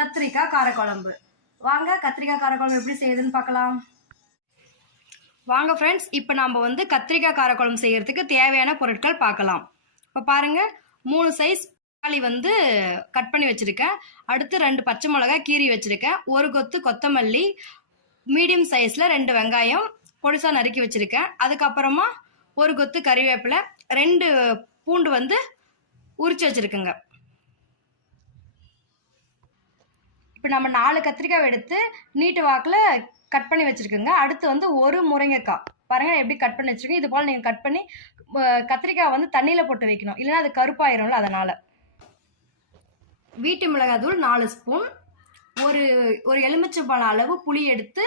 கத்திரிக்காய் காரக்குழம்பு. வாங்க கத்திரிக்காய் காரக்குழம்பு எப்படி செய்யுதுன்னு பார்க்கலாம். வாங்க ஃப்ரெண்ட்ஸ், இப்போ நம்ம வந்து கத்திரிக்காய் காரக்குழம்பு செய்யறதுக்கு தேவையான பொருட்கள் பார்க்கலாம். இப்போ பாருங்க, 3 சைஸ் தக்காளி வந்து கட் பண்ணி வச்சிருக்கேன். அடுத்து 2 பச்சை மிளகாய் கீறி வச்சிருக்கேன். 1 கொத்து கொத்தமல்லி, மீடியம் சைஸ்ல 2 வெங்காயம் பொடிசா நறுக்கி வச்சிருக்கேன். அதுக்கப்புறமா 1 கொத்து கறிவேப்பிலை, 2 பூண்டு வந்து உரிச்சு வச்சிருக்கேங்க. இப்போ நம்ம 4 கத்திரிக்காய் எடுத்து நீட்டு வாக்கில் கட் பண்ணி வச்சுருக்கோங்க. அடுத்து வந்து 1 முருங்கைக்காய் பாருங்கள் எப்படி கட் பண்ணி வச்சுருக்கேன். இது போல் நீங்கள் கட் பண்ணி கத்திரிக்காய் வந்து தண்ணியில் போட்டு வைக்கணும், இல்லைன்னா அது கருப்பாயிரும்ல, அதனால். வீட்டு மிளகாய் தூள் 4 ஸ்பூன், ஒரு எலுமிச்சம்பழம் அளவு புளி எடுத்து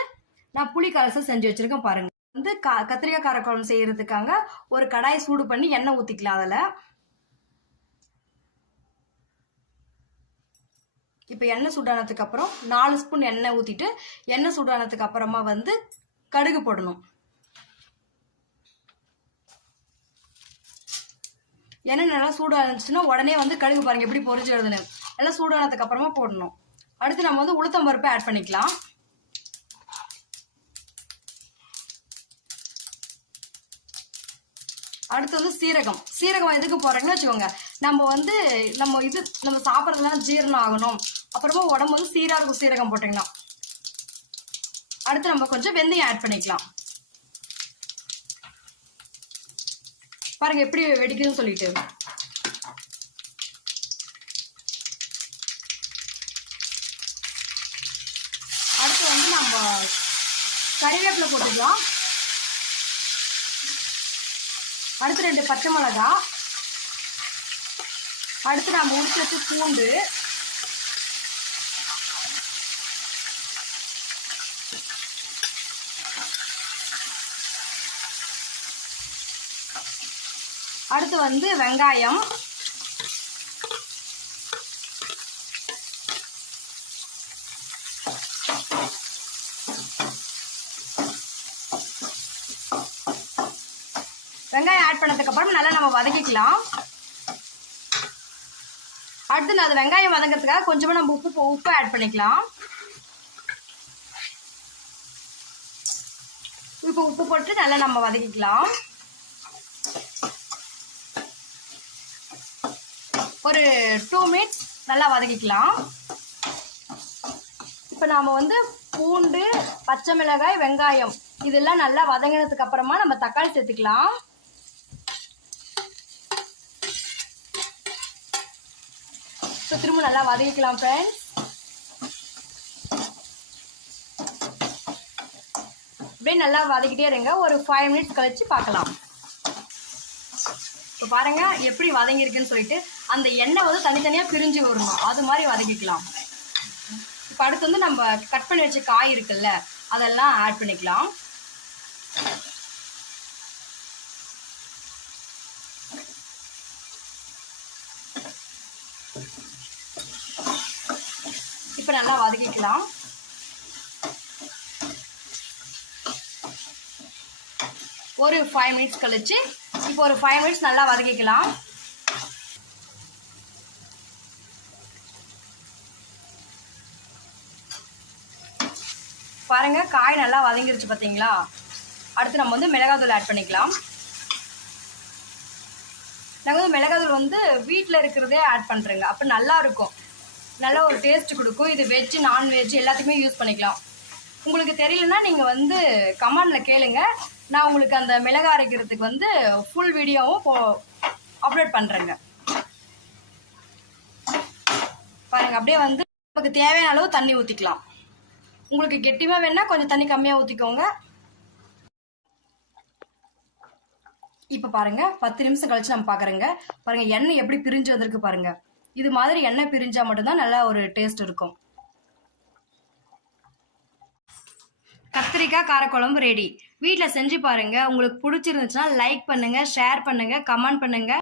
நான் புளி கலசம் செஞ்சு வச்சுருக்கேன். பாருங்கள், வந்து கத்திரிக்காய் காரக்குழம்பு செய்கிறதுக்காக ஒரு கடாய் சூடு பண்ணி எண்ணெய் ஊற்றிக்கலாம். அதில் இப்போ எண்ணெய் சூடானதுக்கு அப்புறம் 4 ஸ்பூன் எண்ணெய் ஊற்றிட்டு எண்ணெய் சூடானதுக்கு அப்புறமா வந்து கடுகு போடணும். எண்ணெய் நல்லா சூடாக இருந்துச்சுன்னா உடனே வந்து கடுகு பாருங்க எப்படி பொரிச்சு வருதுன்னு. நல்லா சூடானதுக்கு அப்புறமா போடணும். அடுத்து நம்ம வந்து உளுத்தம் பருப்பு ஆட் பண்ணிக்கலாம். அடுத்து வந்து சீரகம் எதுக்கு போடுறீங்கன்னு வச்சுக்கோங்க. நம்ம சாப்பிட்றதுலாம் ஜீரணம் ஆகணும், அப்புறமா உடம்பு வந்து சீரா இருக்கும் சீரகம் போட்டீங்கன்னா. அடுத்து நம்ம கொஞ்சம் வெந்தயம் ஆட் பண்ணிக்கலாம். பாருங்க எப்படி வெடிக்குதுன்னு சொல்லிட்டு. அடுத்து வந்து நம்ம கறிவேப்பிலை போட்டுக்கலாம். அடுத்து 2 பச்சை மிளகாய், அடுத்து நம்ம உரிச்சு வச்சு பூண்டு, அடுத்து வந்து வெங்காயம், வெங்காயம் ஆட் பண்ணதுக்கு அப்புறம் நல்லா நம்ம வதக்கிக்கலாம். அடுத்து அது வெங்காயம் வதங்கிறதுக்காக கொஞ்சமா நம்ம உப்பு ஆட் பண்ணிக்கலாம். இப்போ உப்பு போட்டு நல்லா நம்ம வதக்கிக்கலாம். ஒரு 2 மினிட்ஸ் நல்லா வதக்கிக்கலாம். இப்போ நாம வந்து பூண்டு, பச்சை மிளகாய், வெங்காயம் இதெல்லாம் நல்லா வதங்கினதுக்கு அப்புறமா நம்ம தக்காளி சேர்த்துக்கலாம். திரும்ப நல்லா வதக்கிக்கலாம் ஃப்ரெண்ட்ஸ். அப்படியே நல்லா வதக்கிட்டே இருங்க. ஒரு 5 மினிட்ஸ் கழிச்சு பார்க்கலாம். இப்போ பாருங்க எப்படி வதங்கிருக்குன்னு சொல்லிட்டு அந்த எண்ணெய் வந்து தனித்தனியாக பிரிஞ்சு வரணும், அது மாதிரி வதக்கிக்கலாம். இப்போ அடுத்து வந்து நம்ம கட் பண்ணி வச்ச காய் இருக்குல்ல, அதெல்லாம் ஆட் பண்ணிக்கலாம். இப்போ நல்லா வதக்கிக்கலாம். ஒரு 5 மினிட்ஸ் கழிச்சு இப்போ ஒரு 5 மினிட்ஸ் நல்லா வதக்கிக்கலாம். பாருங்க காய் நல்லா வதங்கிருச்சு பார்த்தீங்களா. அடுத்து நம்ம வந்து மிளகாய்த்தூள் ஆட் பண்ணிக்கலாம். நாங்கள் வந்து மிளகாய்த்தூள் வந்து வீட்டில் இருக்கிறதே ஆட் பண்ணுறேங்க, அப்போ நல்லா இருக்கும், நல்ல ஒரு டேஸ்ட் கொடுக்கும். இது வெஜ் நான்வெஜ் எல்லாத்துக்குமே யூஸ் பண்ணிக்கலாம். உங்களுக்கு தெரியலன்னா நீங்கள் வந்து கமெண்டில் கேளுங்க, நான் உங்களுக்கு அந்த மிளகாய் அரைக்கிறதுக்கு வந்து ஃபுல் வீடியோவும் அப்லோட் பண்ணுறேங்க. பாருங்கள் அப்படியே வந்து நமக்கு தேவையான அளவு தண்ணி ஊற்றிக்கலாம். உங்களுக்கு கெட்டியாக வேணால் கொஞ்சம் தண்ணி கம்மியாக ஊற்றிக்கோங்க. இப்போ பாருங்கள் 10 நிமிஷம் கழிச்சு நம்ம பார்க்குறேங்க. பாருங்கள் எண்ணெய் எப்படி பிரிஞ்சு வந்திருக்கு பாருங்கள். இது மாதிரி எண்ணெய் பிரிஞ்சால் மட்டும்தான் நல்லா ஒரு டேஸ்ட் இருக்கும். கத்திரிக்காய் காரக்குழம்பு ரெடி. வீட்டில் செஞ்சு பாருங்கள். உங்களுக்கு பிடிச்சிருந்துச்சுன்னா லைக் பண்ணுங்கள், ஷேர் பண்ணுங்கள், கமெண்ட் பண்ணுங்கள்.